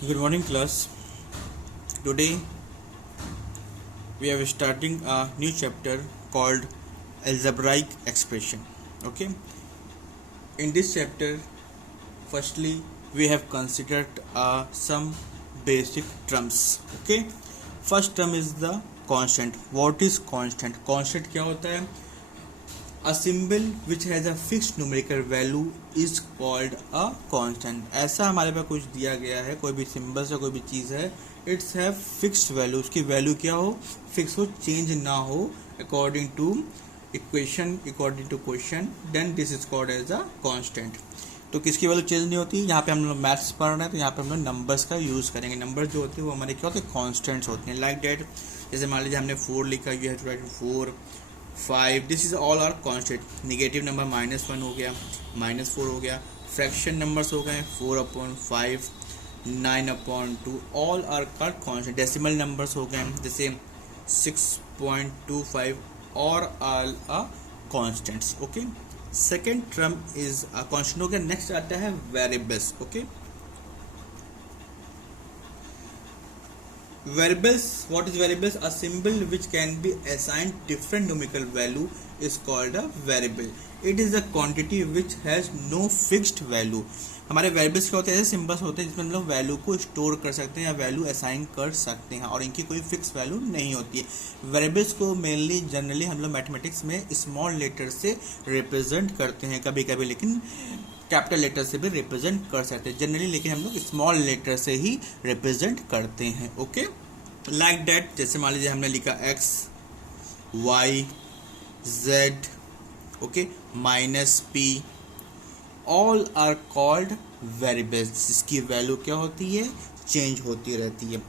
Good morning, class. Today we are starting a new chapter called algebraic expression. Okay. In this chapter, firstly we have considered some basic terms. Okay. First term is the constant. What is constant? Constant क्या होता है? A symbol which has a fixed numerical value is called a constant. ऐसा हमारे पास कुछ दिया गया है, कोई भी सिंबल्स या कोई भी चीज़ है, इट्स हैव फिक्स्ड वैल्यू. उसकी वैल्यू क्या हो? फिक्स हो, चेंज ना हो according to equation, according to question, then this is called as a constant. तो किसकी वैल्यू चेंज नहीं होती. यहाँ पे हम लोग मैथ्स पढ़ रहे हैं तो यहाँ पे हम लोग नंबर्स का यूज़ करेंगे. नंबर जो होते हैं वो हमारे क्या होते हैं? कॉन्स्टेंट्स होते हैं. लाइक डेट, जैसे मान लीजिए हमने 4 लिखा, you have to write 4 5. This is all are constant. Negative number -1 हो गया, -4 हो गया. फ्रैक्शन नंबर्स हो गए 4/5, 9/2, all are called constant. Decimal numbers हो गए जैसे 6.25, और all are constants. Okay. Second term is a constant हो गया. नेक्स्ट आता है variables. Okay. Variables. What is variables? A symbol which can be assigned different numerical value is called a variable. It is a quantity which has no fixed value. हमारे variables क्या होते हैं? ऐसे symbols होते हैं जिसमें हम लोग वैल्यू को स्टोर कर सकते हैं या वैल्यू असाइन कर सकते हैं और इनकी कोई फिक्स वैल्यू नहीं होती है. वेरिएबल्स को मेनली जनरली हम लोग मैथमेटिक्स में स्मॉल लेटर से रिप्रेजेंट करते हैं, कभी कभी लेकिन कैपिटल लेटर से भी रिप्रेजेंट कर सकते हैं जनरली, लेकिन हम लोग स्मॉल लेटर से ही रिप्रेजेंट करते हैं. ओके. लाइक दैट, जैसे मान लीजिए हमने लिखा x, y, z, okay, -p, all are called variables, जिसकी वैल्यू क्या होती है? चेंज होती रहती है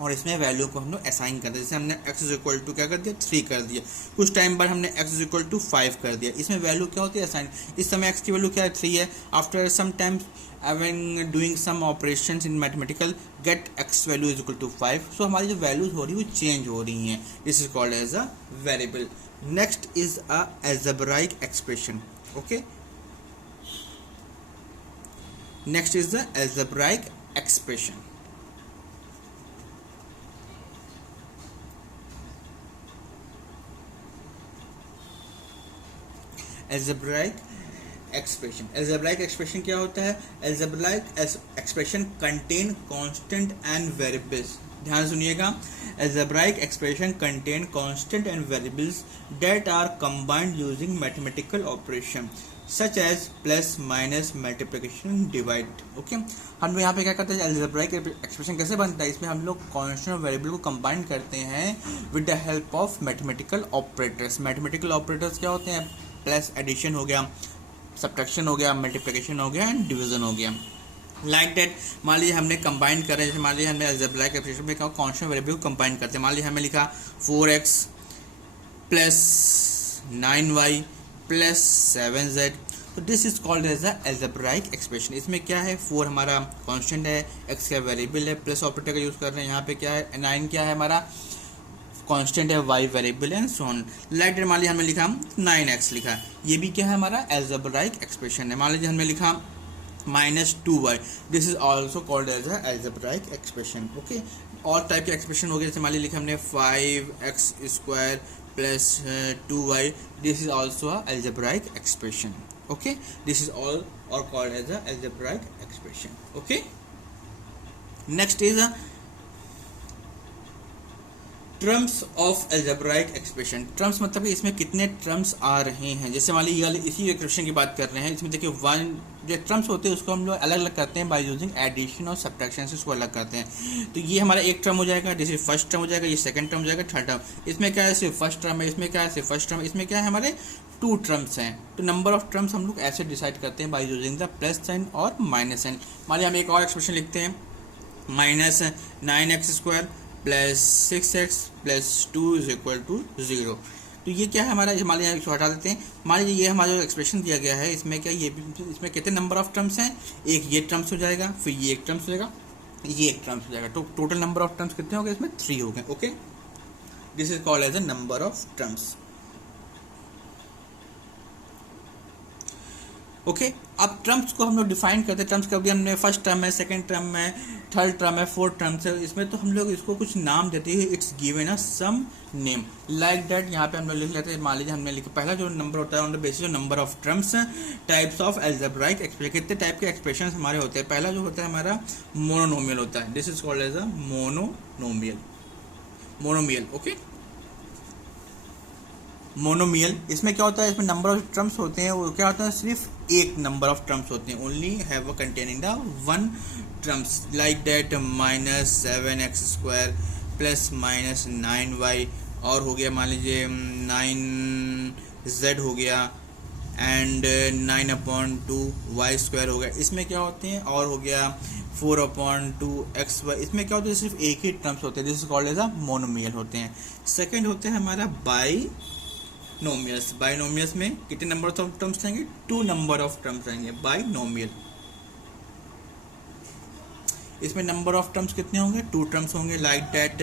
और इसमें वैल्यू को हम लोग असाइन करते हैं. जैसे हमने x इज इक्वल टू क्या कर दिया? 3 कर दिया. कुछ टाइम बाद हमने x इज इक्वल टू 5 कर दिया. इसमें वैल्यू क्या होती है? असाइन. इस समय x की वैल्यू क्या है? 3 है. After some time when doing some operations in mathematical get x value is equal to 5. So हमारी जो वैल्यूज हो रही है वो चेंज हो रही हैं. This is called as a variable. Next is a algebraic expression. Okay. Next is the algebraic expression. algebraic expression. algebraic expression क्या होता है? algebraic expression contain constant and variables. ध्यान सुनिएगा. algebraic expression contain constant and variables that are combined using mathematical operation such as plus, minus, multiplication, divide. Okay. हम लोग यहाँ पे क्या करते हैं? algebraic एक्सप्रेशन कैसे बनता है? इसमें हम लोग कांस्टेंट और वेरिएबल को कंबाइन करते हैं with the help of mathematical operators. Mathematical operators क्या होते हैं? प्लस, एडिशन हो गया, सब्ट्रैक्शन हो गया, मल्टीप्लिकेशन हो गया एंड डिवीजन हो गया. लाइक दैट, मान लीजिए हमने कंबाइन करें, जैसे मान लीजिए हमने algebraic एक्सप्रेशन में क्या कांस्टेंट वेरिएबल को कंबाइन करते हैं. मान लीजिए हमें लिखा 4x plus 9y plus 7z. तो this is called as a algebraic expression. इसमें क्या है? 4 हमारा कांस्टेंट है, x का वेरिएबल है, प्लस ऑपरेटर का यूज कर रहे हैं. यहाँ पे क्या है? 9 क्या है? हमारा कांस्टेंट है, y वेरिएबल है, सो ऑन. लाइक दैट, मान लीजिए हमने लिखा 9x लिखा, ये भी क्या है? हमारा algebraic एक्सप्रेशन है. मान लीजिए हमने लिखा -2y, this is also called as a algebraic expression. Okay. और टाइप के एक्सप्रेशन हो गए, जैसे मान लीजिए लिखा हमने 5x² plus 2y, this is also a algebraic expression. Okay. This is all और called as a algebraic expression. Okay. Next is terms of algebraic expression. Terms मतलब कि इसमें कितने टर्म्स आ रहे हैं. जैसे मान लीजिए इसी एक्सप्रेशन की बात कर रहे हैं. इसमें देखिए 1 जो टर्म्स होते हैं उसको हम लोग अलग अलग करते हैं बाय यूजिंग एडिशन और सब्ट्रैक्शन से उसको अलग करते हैं. तो ये हमारा एक टर्म हो जाएगा, जैसे फर्स्ट टर्म हो जाएगा, ये सेकंड टर्म हो जाएगा, थर्ड टर्म. इसमें क्या है? सिर्फ फर्स्ट टर्म है. इसमें क्या है? सिर्फ फर्स्ट टर्म. इसमें क्या है? हमारे 2 टर्म्स हैं. तो नंबर ऑफ टर्म्स हम लोग ऐसे डिसाइड करते हैं by using the plus sign और माइनस साइन. मान लीजिए हम एक और एक्सप्रेशन लिखते हैं, -9x² plus 6x plus 2 is equal to 0. तो ये क्या है हमारा? मान लीजिए इसको हटा देते हैं. मान लीजिए ये हमारा जो एक्सप्रेशन दिया गया है इसमें क्या ये इसमें कितने नंबर ऑफ टर्म्स हैं? एक ये टर्म्स हो जाएगा, फिर ये एक टर्म्स हो जाएगा, ये एक टर्म्स हो जाएगा. तो टोटल नंबर ऑफ टर्म्स कितने हो गए? इसमें 3 हो गए. Okay. This is called as a number of terms. Okay. अब टर्म्स को हम लोग डिफाइन करते हैं। टर्म्स कभी हमने फर्स्ट टर्म है, सेकंड टर्म है, थर्ड टर्म है, फोर्थ टर्म है, इसमें तो हम लोग इसको कुछ नाम देते हैं। It's given a some name like that. यहाँ पे हम लोग लिख लेते हैं, मान लीजिए हमने लिखा पहला जो नंबर होता है on the basis of number of terms, types of algebraic expression. कितने टाइप के एक्सप्रेशन हमारे होते हैं? पहला जो होता है हमारा मोनोनोमियल होता है, this is called as a monomial. Okay, monomial. इसमें क्या होता है? इसमें नंबर ऑफ टर्म्स होते हैं, वो क्या होता है? सिर्फ एक नंबर ऑफ टर्म्स होते हैं, only have containing the one terms like that -7x² plus -9y, और हो गया मान लीजिए 9z हो गया, एंड 9/2y² हो गया। इसमें क्या होते हैं? और हो गया 4/2xy। इसमें क्या होता है? सिर्फ एक ही टर्म्स होते हैं, this is called as a monomial होते हैं। सेकंड होता है हमारा बाइनोमियल्स। बाइनोमियल्स में कितने नंबर ऑफ टर्म्स रहेंगे? 2 नंबर ऑफ टर्म्स रहेंगे बाइनोमियल। इसमें नंबर ऑफ टर्म्स कितने होंगे? 2 टर्म्स होंगे like that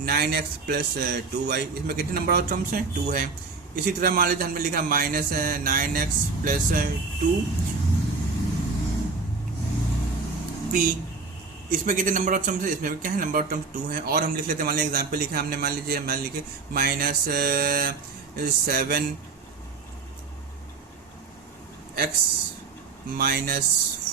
9x plus 2y। इसमें कितने नंबर ऑफ टर्म्स हैं? 2 है। इसी तरह मान लीजिए हमने लिखा -9x प्लस 2p। इसमें कितने नंबर ऑफ टर्म्स है? इसमें क्या है? नंबर ऑफ टर्म्स 2 है। और हम लिख लेते हैं, मान लीजिए एग्जाम्पल लिखा हमने, मान लिखे -7x माइनस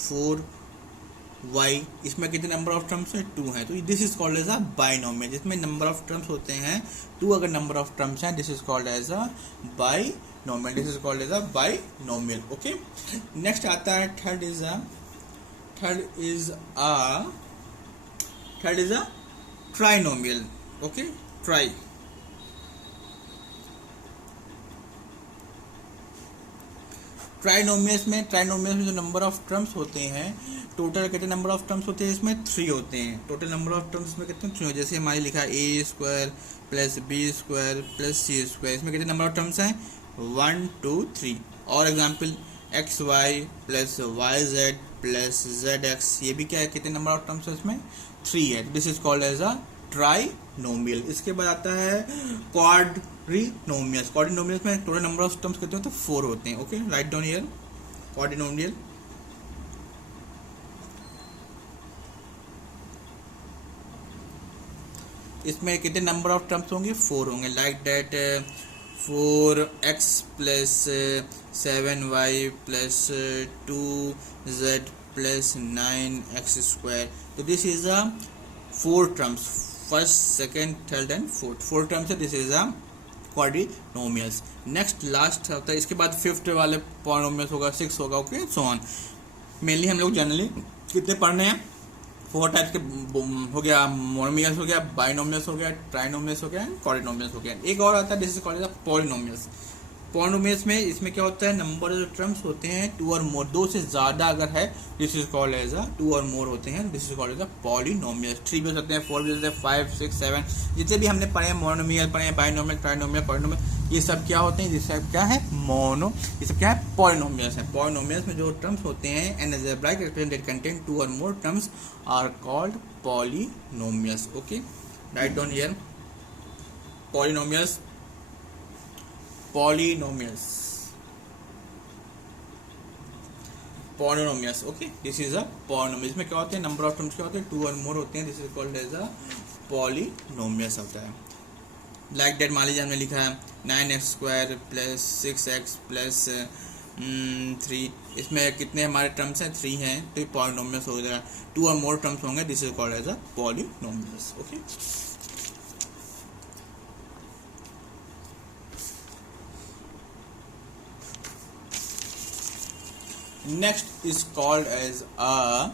4y। इसमें कितने नंबर ऑफ टर्म्स है? 2 है। तो this is called as a binomial, जिसमें नंबर ऑफ टर्म्स होते हैं 2। अगर नंबर ऑफ टर्म्स हैं, this is called as a binomial, this is called as a binomial. Okay, next आता है third is a trinomial. Okay, trinomials में जो number of terms होते हैं, टोटल कितने नंबर ऑफ टर्म्स होते हैं? इसमें 3 होते हैं। टोटल नंबर ऑफ टर्म्स में कितने? 3। जैसे हमारे लिखा a² plus b² plus c²। इसमें कितने नंबर ऑफ टर्म्स हैं? 1 2 3। और example xy plus yz plus zx, ये भी क्या है? कितने नंबर ऑफ टर्म्स है? इसमें 3 है। This is called as a trinomial. इसके बाद आता है क्वाड्रिनोमियल्स। क्वाड्रिनोमियल्स में टोटल नंबर ऑफ टर्म्स कितने होते हैं? 4 होते हैं। Okay, right down here quadrinomial. इसमें कितने नंबर ऑफ टर्म्स होंगे? 4 होंगे like that 4x plus 7y plus 2z plus 9x²। तो this is a 4 terms, first, second, third and fourth. 4 terms है, this is a quadrinomials. Next last होता है, इसके बाद फिफ्थ वाले पॉलिनोमियल्स होगा, 6 होगा। Okay, so on. मेनली हम लोग जनरली कितने पढ़ने हैं? 4 टाइप्स के हो गया, मोनोमियल्स हो गया, बाइनोमियल्स हो गया, ट्राइनोमियल्स हो गया, क्वाड्रिनोमियल्स हो गया। एक और आता है, this is called as polynomials. Polynomials में इसमें क्या होता है? नंबर जो टर्म्स होते हैं 2 और मोर, 2 से ज़्यादा अगर है, this is called as a 2 और मोर होते हैं, this is called as a polynomials. 3 भी हो सकते हैं, 4 भी हो सकते हैं, 5 6 7 जितने भी हमने पढ़े हैं, मोनोमियल पढ़े हैं, बाइनोमियल, ट्राइनोमियल, पॉलिनोमियल, ये सब क्या होते हैं? ये सब क्या है? ये सब क्या है? पॉलिनोमियल्स है। पॉलिनोमियल्स में जो टर्म्स होते हैं, an algebraic expression that contain 2 और more terms are called polynomials. Okay, right down here polynomials. Polynomials. Okay, this is a polynomial. इसमें क्या होते हैं? नंबर ऑफ टर्म्स क्या होते हैं? 2 और मोर होते हैं, this is called as a polynomials होता है। लाइक दैट मान लीजिए हमने लिखा है 9x² प्लस 6x प्लस 3। इसमें कितने हमारे टर्म्स हैं? 3 हैं, तो ये पॉलिनोमियल्स हो जाएगा। 2 और मोर टर्म्स होंगे, this is called as a polynomials. Okay, next is called as a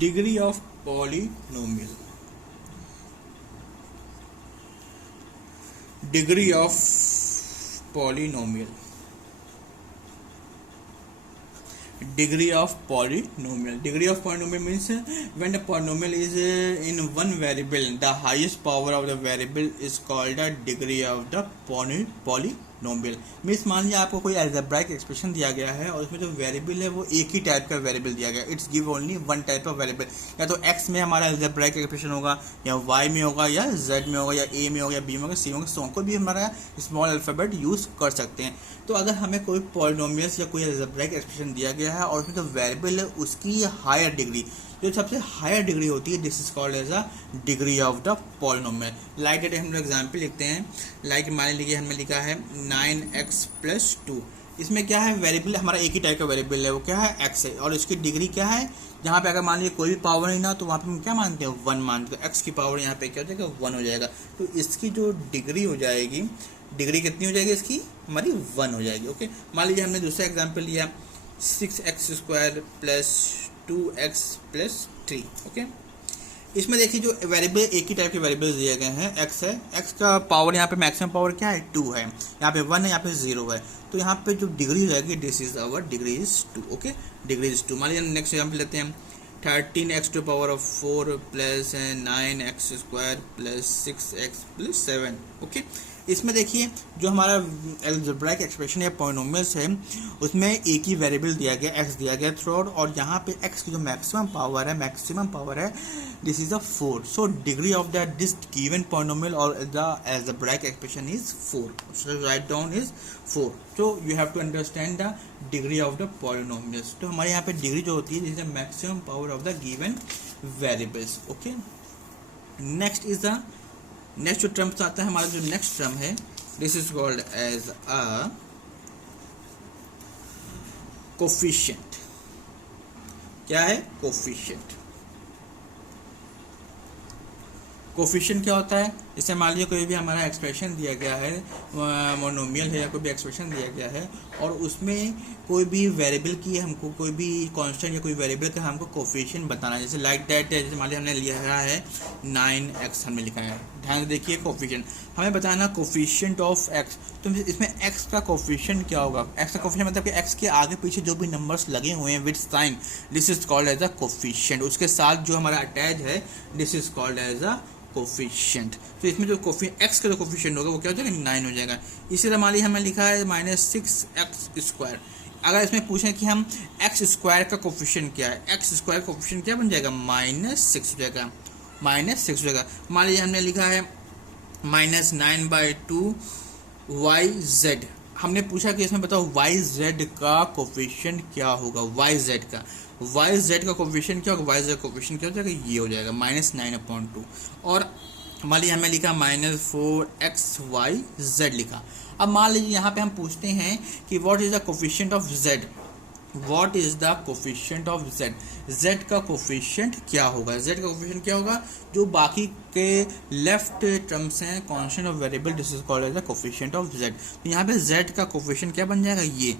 degree of polynomial. Degree of polynomial. Degree of polynomial. Degree of polynomial means when the polynomial is in one variable, the highest power of the variable is called the degree of the polynomial. Polynomial. Means मान लीजिए आपको कोई algebraic expression दिया गया है और उसमें जो वेरिएबल है वो एक ही टाइप का वेरिएबल दिया गया, it's give only one type of variable. या तो एक्स में हमारा अलजेब्राइक एक्सप्रेशन होगा, या वाई में होगा, या जेड में होगा, या ए में होगा, या बी में होगा, सी में होगा, सो को भी हमारा स्मॉल अल्फ़ाबेट यूज़ कर सकते हैं। तो अगर हमें कोई पॉलिनोमियल्स या कोई अलजेब्राइक एक्सप्रेशन दिया गया है और उसमें जो वेरिएबल है उसकी हायर डिग्री, जो सबसे हायर डिग्री होती है, this is called as a degree of the polynomial. Like that हम लोग एग्जाम्पल लिखते हैं, लाइक मान लीजिए हमने लिखा है 9x + 2। इसमें क्या है, वेरिएबल हमारा एक ही टाइप का वेरिएबल है, वो क्या है, x है, और इसकी डिग्री क्या है, जहाँ पे अगर मान लीजिए कोई भी पावर नहीं ना तो वहाँ पे हम क्या मानते हैं, 1 मानते हैं। x की पावर यहाँ पे क्या हो जाएगा, 1 हो जाएगा। तो इसकी जो डिग्री हो जाएगी, डिग्री कितनी हो जाएगी इसकी, हमारी 1 हो जाएगी। ओके, मान लीजिए हमने दूसरा एग्जाम्पल लिया 6x² + 2x + 3। ओके, इसमें देखिए जो वेरिएबल एक ही टाइप के वेरिएबल्स दिए गए हैं, x है, x का पावर यहाँ पे मैक्सिमम पावर क्या है, 2 है, यहाँ पे 1 है, यहाँ पे 0 है। तो यहाँ पे जो डिग्री हो जाएगी, this is our degree is 2। Okay, degree is 2। मान लीजिए नेक्स्ट एग्जाम्पल लेते हैं 13x⁴ + 9x² + 6x + 7। ओके, इसमें देखिए जो हमारा अलजेब्राइक एक्सप्रेशन या पॉलिनोमियल्स है उसमें एक ही वेरिएबल दिया गया, x दिया गया थ्रू आउट, और यहाँ पे x की जो मैक्सिमम पावर है this is a 4। So degree of that this given polynomial और the algebraic expression is 4। So right down is 4। So you have to understand the degree of the polynomials. तो हमारे यहाँ पे degree जो होती है this is the maximum power of the given variables. Okay, next जो terms आता है, हमारा जो नेक्स्ट टर्म है this is called as a coefficient. क्या है, कोफिशिएंट। कोफिशिएंट क्या होता है, जैसे मान लीजिए कोई भी हमारा एक्सप्रेशन दिया गया है, मोनोमियल है या कोई भी एक्सप्रेशन दिया गया है और उसमें कोई भी वेरिएबल की हमको, कोई भी कांस्टेंट या कोई वेरिएबल का हमको कोफिशिएंट बताना है। जैसे लाइक दैट, जैसे मान लीजिए हमने लिखा है 9x, हमने लिखा है, ध्यान से देखिए कोफिशिएंट हमें बताना कोफिशिएंट ऑफ x। तो इसमें x का कोफिशिएंट क्या होगा, x का कोफिशिएंट मतलब कि x के आगे पीछे जो भी नंबर्स लगे हुए हैं with sign, this is called as a coefficient. उसके साथ जो हमारा अटैच है this is called as a coefficient. तो इसमें जो x का जो कोफिशिएंट होगा वो क्या हो जाएगा, 9 हो जाएगा। इसी तरह मान लीजिए हमें लिखा है -6x²। अगर इसमें पूछें कि हम x² का कोफिशिएंट क्या है, x² का कोफिशिएंट क्या बन जाएगा, -6 हो जाएगा, -6 हो जाएगा। मान लीजिए हमने लिखा है -9/2 yz। हमने पूछा कि इसमें बताओ yz का कोफिशिएंट क्या होगा, yz का कोफिशिएंट क्या होगा, yz का कोफिशिएंट क्या हो जाएगा, ये हो जाएगा -9/2। और मान लीजिए हमने लिखा -4xyz लिखा। अब मान लीजिए यहाँ पे हम पूछते हैं कि what is the coefficient of z, what is the coefficient of z, z का कोफिशिएंट क्या होगा, z का कोफिशिएंट क्या होगा, जो बाकी के लेफ्ट टर्म्स हैं constant of variable, this is called as the coefficient of z। तो यहाँ पे z का कोफिशिएंट क्या बन जाएगा, ये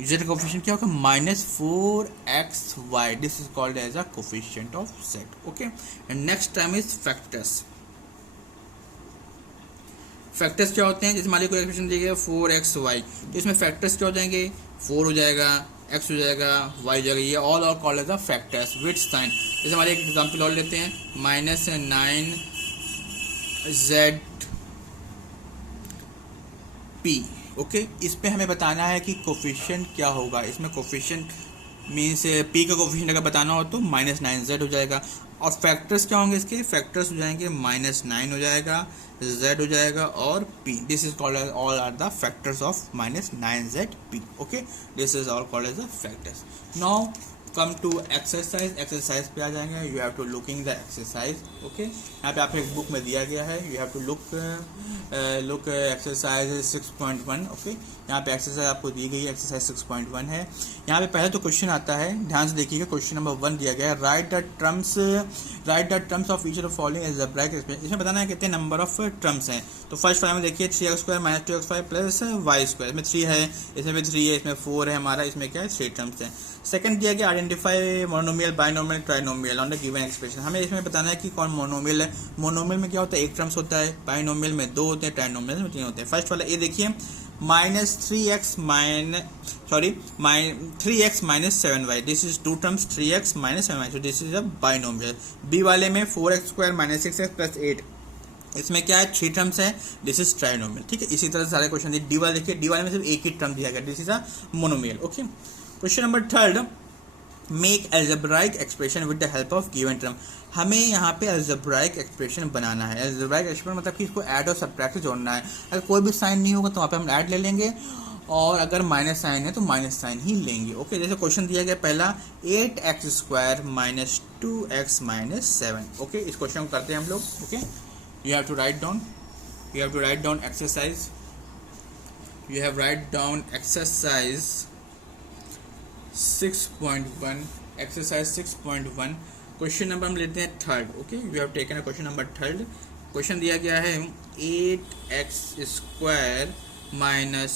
z का कोफिशिएंट क्या होगा, -4xy, this is called as a coefficient of z। Okay, and next term is factors. Factors क्या होते हैं, जैसे मान लीजिए कोई एक्सप्रेशन दिया गया 4xy, तो इसमें फैक्टर्स क्या हो जाएंगे, 4 हो जाएगा, x हो जाएगा, y हो जाएगा, ये all are called as the factors with sign. जैसे हमारे एक एग्जांपल और लेते हैं -9zp। ओके, इस पे हमें बताना है कि कोफिशिएंट क्या होगा। इसमें कोफिशिएंट मीन्स p का कोफिशिएंट अगर बताना हो तो -9z हो जाएगा। और फैक्टर्स क्या होंगे, इसके फैक्टर्स हो जाएंगे -9 हो जाएगा, z हो जाएगा और p। This is called as all are the factors of -9zp। Okay, this is all called as the factors. Now come to exercise. Exercise पे आ जाएंगे, you have to looking the exercise. Okay, यहाँ पे आपको एक book में दिया गया है, you have to look exercise 6.1। Okay, यहाँ पे एक्सरसाइज आपको दी गई है, एक्सरसाइज 6.1 है। यहाँ पे पहले तो क्वेश्चन आता है, ध्यान से देखिएगा। क्वेश्चन नंबर 1 दिया गया है, right the terms of each of the following algebraic expression. इसमें बताना है कितने नंबर ऑफ टर्म्स हैं। तो फर्स्ट वाले में देखिए 3x² - 2xy + y², इसमें 3 है, इसमें भी 3 है, इसमें 4 है, हमारा इसमें क्या है 3 टर्म्स हैं। सेकंड दिया गया identify monomial, binomial, trinomial on the given expression. हमें इसमें बताना है कि कौन मोनोमियल है। मोनोमियल में क्या होता है, एक टर्म्स होता है, बाइनोमियल में 2 होते हैं, ट्राइनोमियल में 3 होते हैं। फर्स्ट वाला ये देखिए -3x - 7y, this is 2 terms 3x - 7y, so this is a binomial. B वाले में 4x² - 6x + 8, इसमें क्या है, 3 टर्म्स है, दिस इज ट्राइनोमियल, ठीक है। इसी तरह सारे क्वेश्चन डी वाले देखिए, डी वाले में सिर्फ एक ही टर्म दिया गया, this is a monomial, okay. Question number 3, make algebraic expression with the help of given term. हमें यहाँ पे एल्जेब्राइक एक्सप्रेशन बनाना है। एल्जेब्राइक एक्सप्रेशन मतलब कि इसको ऐड और सब्ट्रैक्ट से जोड़ना है। अगर कोई भी साइन नहीं होगा तो वहाँ पे हम ऐड ले लेंगे, और अगर माइनस साइन है तो माइनस साइन ही लेंगे, ओके। जैसे क्वेश्चन दिया गया पहला 8x² minus 2x minus 7, okay. इस क्वेश्चन को करते हैं हम लोग, okay. You have to write down exercise, you have write down exercise 6.1, exercise 6.1। Question number हम लेते हैं 3rd, okay. You have taken a question number 3rd। Question दिया गया है 8x² माइनस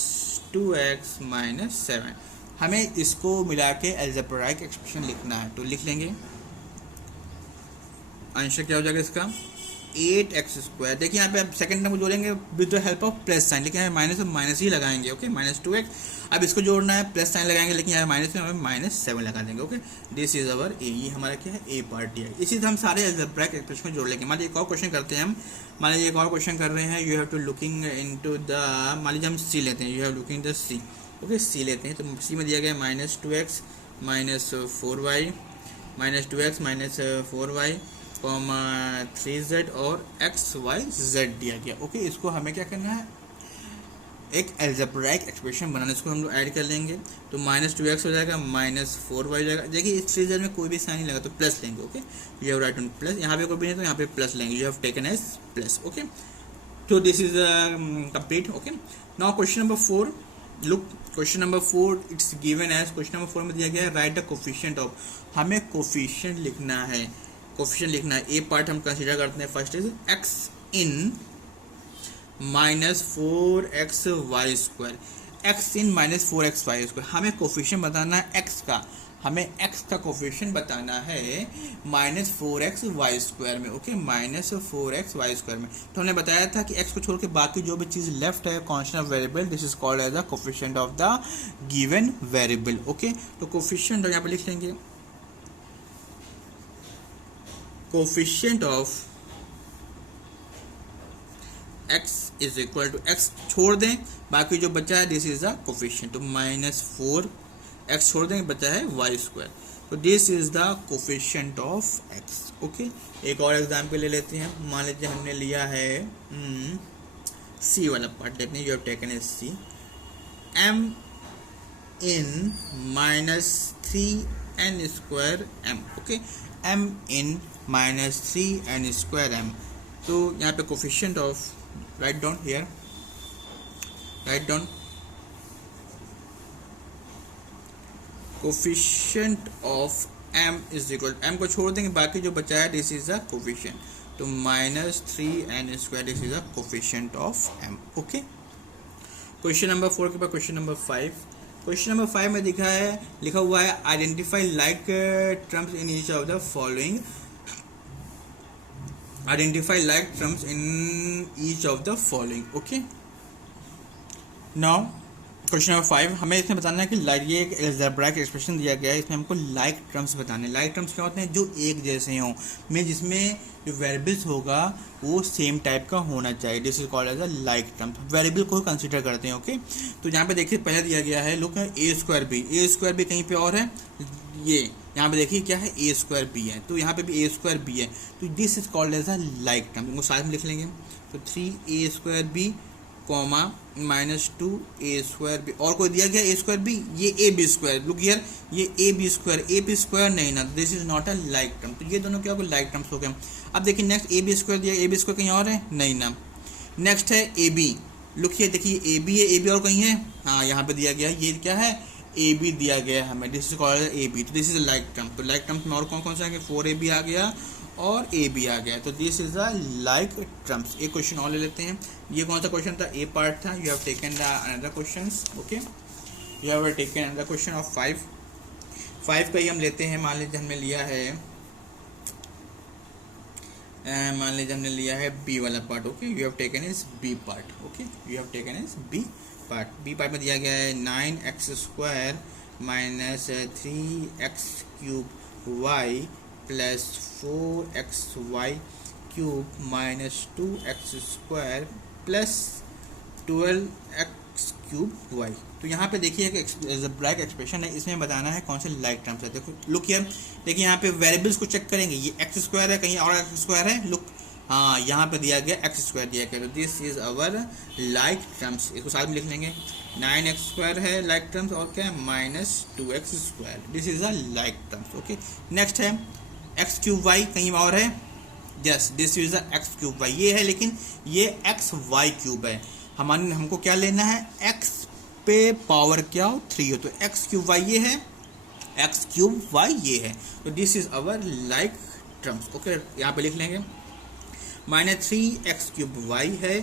2x माइनस 7। हमें इसको मिला के एल्जेब्राइक एक्सप्रेशन लिखना है, तो लिख लेंगे। आंसर क्या हो जाएगा इसका, 8x²। देखिए यहाँ पे आप सेकंड टर्म को जोड़ेंगे with the help of plus sign, लेकिन यहाँ माइनस माइनस ही लगाएंगे, ओके। माइनस 2x, अब इसको जोड़ना है, प्लस साइन लगाएंगे, लेकिन यहाँ माइनस में माइनस 7 लगा देंगे, ओके। दिस इज अवर ए, ये हमारा क्या है, ए पार्ट है। इसी तरह हम सारे एल्जेब्राइक एक्सप्रेशन को जोड़ लेंगे। मान लीजिए एक और क्वेश्चन करते हैं हम, मान लीजिए एक और क्वेश्चन कर रहे हैं, you have to looking into the, मान लीजिए हम सी लेते हैं, you have looking the C, okay. C लेते हैं, तो सी में दिया गया minus 2x minus 4y minus 2x minus 4y 3z और xyz दिया गया, ओके। इसको हमें क्या करना है, एक एल्जेब्राइक एक्सप्रेशन बनाना, इसको हम लोग ऐड कर लेंगे, तो माइनस 2x हो जाएगा, माइनस 4y हो जाएगा। देखिए इस 3z में कोई भी साइन नहीं लगा तो प्लस लेंगे, okay. You have right on plus, यहाँ पे कोई भी नहीं तो यहाँ पे प्लस लेंगे, you have taken as plus, okay. तो this is complete, okay. Now question number 4, look question number 4 it's given as, question number 4 में दिया गया है राइट द कोफिशिएंट ऑफ। हमें कोफिशिएंट लिखना है, कोफिशिएंट लिखना है। ए पार्ट हम कंसीडर करते हैं, first is x in minus 4xy², x in minus 4xy²। हमें कोफिशिएंट बताना है x का, हमें x का कोफिशिएंट बताना है माइनस 4xy² में, ओके। माइनस 4xy² में, तो हमने बताया था कि x को छोड़ के बाकी जो भी चीज़ लेफ्ट है constant variable, this is called as the coefficient of the given variable, okay. तो कोफिशिएंट यहाँ पे लिख लेंगे, coefficient of x is equal to, x छोड़ दें बाकी जो बचा है, दिस इज द कोफिशिएंट, तो माइनस 4x छोड़ देंगे, बचा है y², तो this is the coefficient of x, okay. एक और एग्जाम्पल ले लेते हैं, मान लीजिए हमने लिया है c वाला पार्ट लेते हैं, you have taken as c, m in minus 3n²m, okay. m in minus 3n²m, तो यहाँ पे coefficient of, right down here, right down coefficient of m is equal, m को छोड़ देंगे बाकी जो बचा है, दिस इज द कोफिशिएंट, तो minus 3n², this is the coefficient of m, okay. Question number 4 के बाद क्वेश्चन नंबर 5। क्वेश्चन नंबर 5 में लिखा हुआ है identify like terms in each of the following, identify like terms in each of the following, okay। now question number 5, हमें इसमें बताना है कि ये एक एल्जेब्राइक एक्सप्रेशन दिया गया है, इसमें हमको लाइक टर्म्स बताने। लाइक टर्म्स क्या होते हैं, जो एक जैसे हों, में जिसमें जो वेरिएबल्स होगा वो सेम टाइप का होना चाहिए, this is called as a like terms. Variable को कंसीडर करते हैं, ओके। तो यहाँ पे देखिए पहले दिया गया है, लुक a² b कहीं पे और है, ये यहाँ पे देखिए क्या है, a² b है, तो यहाँ पे भी a² b है, तो this is called as a like term, इनको साथ में लिख लेंगे, तो 3a² b comma minus 2a² b, और कोई दिया गया a² b, ये ab², लुक हियर, ये ab² नहीं ना, this is not a like term, तो ये दोनों क्या हो गए, लाइक टर्म्स हो गए। अब देखिए नेक्स्ट ab² दिया, ab² कहीं और है, नहीं ना। नेक्स्ट है ab, लुक हियर, देखिए ab है, ab और कहीं है, हाँ यहाँ पे दिया गया, ये क्या है, AB दिया गया है हमें, दिस इज कॉल्ड AB, तो दिस इज लाइक टर्म। तो लाइक टर्म्स में और कौन कौन सा है, 4AB आ गया और AB आ गया, तो this is a like terms. एक क्वेश्चन और ले लेते हैं, ये कौन सा क्वेश्चन था, ए पार्ट था, you have taken the another questions, okay. You have taken another question of 5 का ही हम लेते हैं। मान लीजिए हमने लिया है B वाला part, okay. You have taken is B part, okay, you have taken is B part में दिया गया है 9x² minus 3x³ y plus 4xy³ cube minus 2x square plus 12x cube y. तो यहाँ पे देखिए कि अलजेब्राइक एक्सप्रेशन है, इसमें बताना है कौन से लाइक टर्म्स है। देखो लुक हियर, देखिए यहाँ पे वेरिएबल्स को चेक करेंगे, ये एक्स स्क्वायर है, कहीं और एक्स स्क्वायर है, लुक हाँ यहाँ पे दिया गया एक्स स्क्वायर दिया गया, तो this is our like terms. इसको साथ में लिख लेंगे, 9x स्क्वायर है लाइक टर्म्स और क्या है minus 2x square, this is a like terms. Okay next है एक्स क्यूब वाई, कहीं और है, yes this is a x cube y, ये है लेकिन ये एक्स वाई क्यूब है। हमको क्या लेना है, x पे पावर क्या हो 3 हो, तो x क्यूब वाई ये है, x क्यूब वाई ये है, तो this is our like terms. Okay यहाँ पे लिख लेंगे माइनस 3x क्यूब वाई है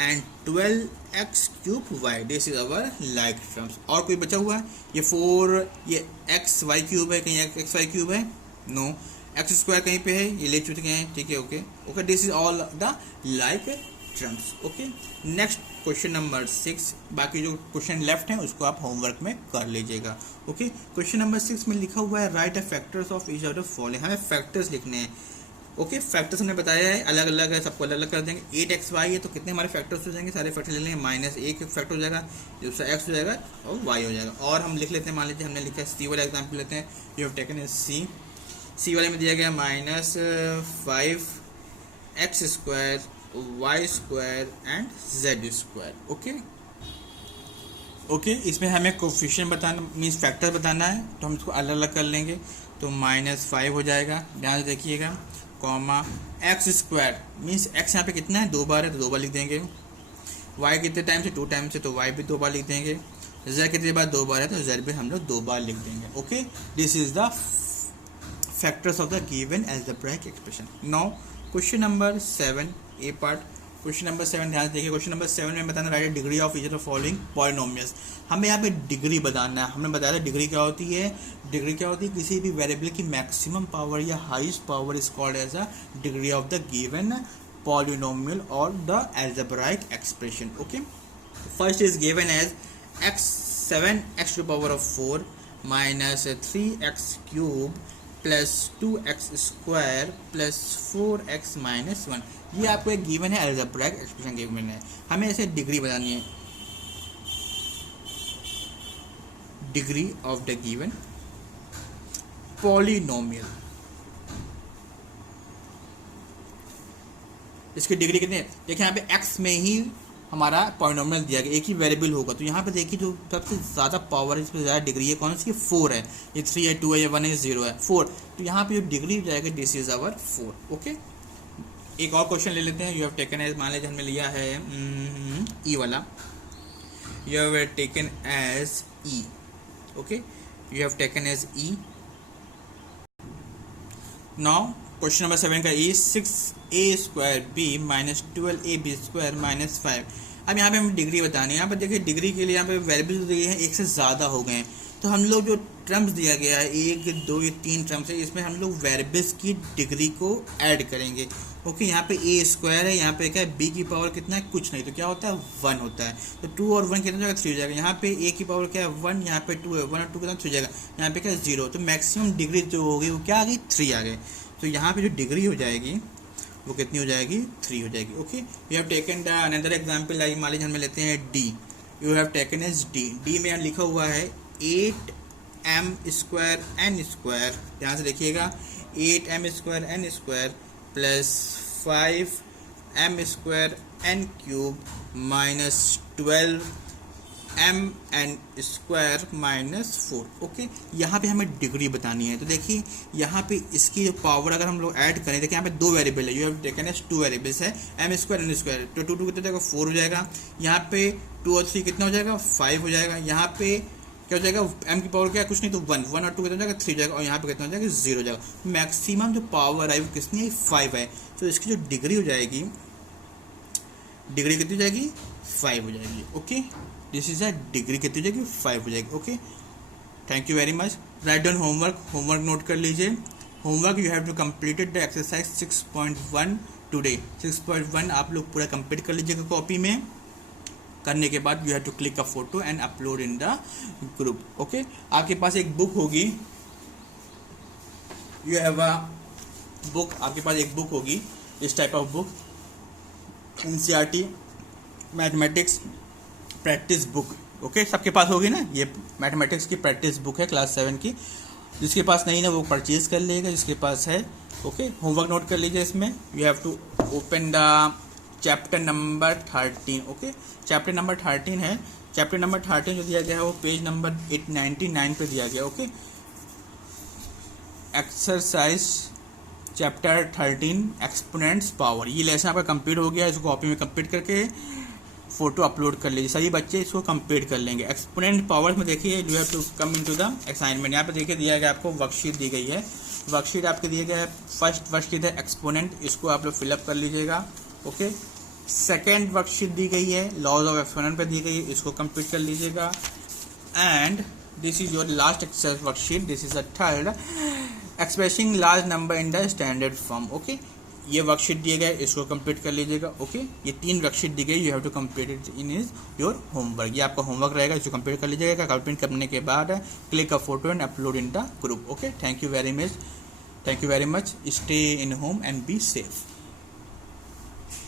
and 12x cube y, this is our like terms. और कोई बचा हुआ है, ये 4 ये एक्स वाई क्यूब है, कहीं एक्स वाई क्यूब है, नो, एक्स स्क्वायर कहीं पे है, ये ले चुके हैं, ठीक है। Okay okay this is all the like terms. Okay next question number 6, बाकी जो क्वेश्चन लेफ्ट हैं उसको आप होमवर्क में कर लीजिएगा। ओके क्वेश्चन नंबर 6 में लिखा हुआ है right the factors of each of the following, हमें फैक्टर्स लिखने हैं। ओके फैक्टर्स हमने बताया है अलग अलग है, सबको अलग अलग कर देंगे। 8xy है तो कितने हमारे फैक्टर्स हो जाएंगे, सारे फैक्टर ले लेंगे, माइनस एक फैक्टर हो जाएगा, दूसरा x हो जाएगा और y हो जाएगा। और हम लिख लेते हैं, मान लीजिए हमने लिखा है सी वाला एग्जाम्पल लेते हैं, you have taken a C वाले में दिया गया minus 5x square y square and z square. Okay okay इसमें हमें कोफिशिएंट बताना मीन्स फैक्टर बताना है, तो हम इसको अलग अलग कर लेंगे, तो -5 हो जाएगा, ध्यान से देखिएगा, comma x square means x यहाँ पे कितना है 2 बार है तो 2 बार लिख देंगे, वाई कितने टाइम से 2 टाइम से तो वाई भी 2 बार लिख देंगे, जेड कितने बार 2 बार है तो जेड भी हम लोग 2 बार लिख देंगे। Okay this is the factors of the given algebraic expression. Now question number 7 A part, question number 7 ध्यान से देखिए, क्वेश्चन नंबर 7 में बताना right degree of each of the following polynomials. हमें यहाँ पे डिग्री बताना है, हमने बताया था डिग्री क्या होती है, डिग्री क्या होती है किसी भी वेरिएबल की मैक्सिमम पावर या highest power is called as a degree of the given polynomial और the algebraic expression. Okay first is given as x 7x to power of 4 minus 3x cube plus 2x square plus 4x minus 1, ये आपको एक given है, algebraic expression given है, हमें इसे degree बतानी है, degree of the given polynomial. इसकी डिग्री कितनी है, देखिए यहाँ पे x में ही हमारा पॉलिनोमियल दिया गया, एक ही वेरिएबल होगा, तो यहाँ पे देखिए जो सबसे ज़्यादा पावर है, इसमें ज़्यादा डिग्री है कौन सी, 4 है, ये 3 है, 2 है, ये 1 है, 0 है, 4, तो यहाँ पे जो डिग्री हो जाएगा दिस इज आवर 4। ओके एक और क्वेश्चन ले लेते हैं, यू हैव टेकन एज, मान लीजिए हमने लिया है ई वाला, you have taken as E, okay you have taken as E. Now question number 7 का E 6a square b minus 12ab square minus 5। अब यहाँ पे हमें डिग्री बतानी है, यहाँ पर देखिए डिग्री के लिए यहाँ पे वेरिएबल दिए हैं एक से ज़्यादा हो गए हैं, तो हम लोग जो टर्म्स दिया गया है 1 2 ये 3 टर्म्स है, इसमें हम लोग वेरिएबल्स की डिग्री को ऐड करेंगे। ओके यहाँ पे a स्क्वायर है, यहाँ पे क्या है b की पावर कितना है, कुछ नहीं, तो क्या होता है 1 होता है, तो 2 और 1 कितना हो जाएगा 3 हो जाएगा, यहाँ पे a की पावर क्या है 1, यहाँ पे 2 है, 1 और 2 कितना 3 हो जाएगा, यहाँ पे क्या है 0, तो मैक्सिमम डिग्री जो होगी वो क्या आ गई 3 आ गई, तो यहाँ पे जो डिग्री हो जाएगी वो कितनी हो जाएगी 3 हो जाएगी। Okay you have taken the another example, like मान लीजिए हम लेते हैं d, you have taken as d में यहाँ लिखा हुआ है 8m स्क्वायर n स्क्वायर, ध्यान से देखिएगा 8m square n square plus 5m square n cube minus 12m n square minus 4। Okay यहाँ पे हमें डिग्री बतानी है, तो देखिए यहाँ पे इसकी जो पावर अगर हम लोग ऐड करें, देखिए यहाँ पे 2 वेरिएबल है, you have taken as 2 variables है, m स्क्वायर n स्क्वायर, तो 2 2 कितना जाएगा 4 हो जाएगा, यहाँ पे 2 और 3 कितना हो जाएगा 5 हो जाएगा, यहाँ पे क्या हो जाएगा m की पावर क्या है कुछ नहीं, तो 1 1 और 2 कितना हो जाएगा 3 हो जाएगा, और यहाँ पे कितना हो जाएगा 0 हो जाएगा, मैक्सिमम जो पावर है वो कितनी है 5 है, तो इसकी जो डिग्री हो जाएगी, डिग्री कितनी हो जाएगी 5 हो जाएगी। Okay this is a degree कितनी हो जाएगी 5 हो जाएगी। Okay thank you very much. Right down homework note कर लीजिए, homework you have to completed the exercise 6.1 today, 6.1 आप लोग पूरा कंप्लीट कर लीजिएगा कॉपी में, करने के बाद you have to click a photo and upload in the group. Okay आपके पास एक बुक होगी, यू हैव अ बुक, आपके पास एक बुक होगी, इस type of book, NCERT mathematics practice book, okay सबके पास होगी ना। ये मैथमेटिक्स की प्रैक्टिस बुक है क्लास 7 की, जिसके पास नहीं ना वो परचेज कर लेगा, जिसके पास है ओके। होमवर्क नोट कर लीजिए इसमें, you have to open the chapter number 13, okay. Chapter number 13 है, चैप्टर नंबर 13 जो दिया गया है वो पेज नंबर 899 पे दिया गया, okay. Exercise chapter 13 exponents power, ये लेसन आपका कंप्लीट हो गया। इसको कॉपी में कंप्लीट करके फोटो अपलोड कर लीजिए, सभी बच्चे इसको कंप्लीट कर लेंगे। एक्सपोनेंट पावर्स में देखिए you have to come into the assignment. यहाँ पे देखिए दिया गया आपको वर्कशीट दी गई है, वर्कशीट आपके दिए गया है। फर्स्ट वर्कशीट है एक्सपोनेंट, इसको आप लोग फिलअप कर लीजिएगा, ओके। सेकेंड वर्कशीट दी गई है लॉज ऑफ एक्सपोनेंट पे दी गई है, इसको कंप्लीट कर लीजिएगा। And this is your last exercise worksheet, this is the third expressing large number in the standard form, okay. ये वर्कशीट दिए गए, इसको कंप्लीट कर लीजिएगा, ओके। ये 3 वर्कशीट दी गई, you have to complete it in is your homework. ये आपका होमवर्क रहेगा, इसको कंप्लीट कर लीजिएगा। कंप्लीट करने के बाद click a photo and upload in the group, okay. Thank you very much, stay in home and be safe.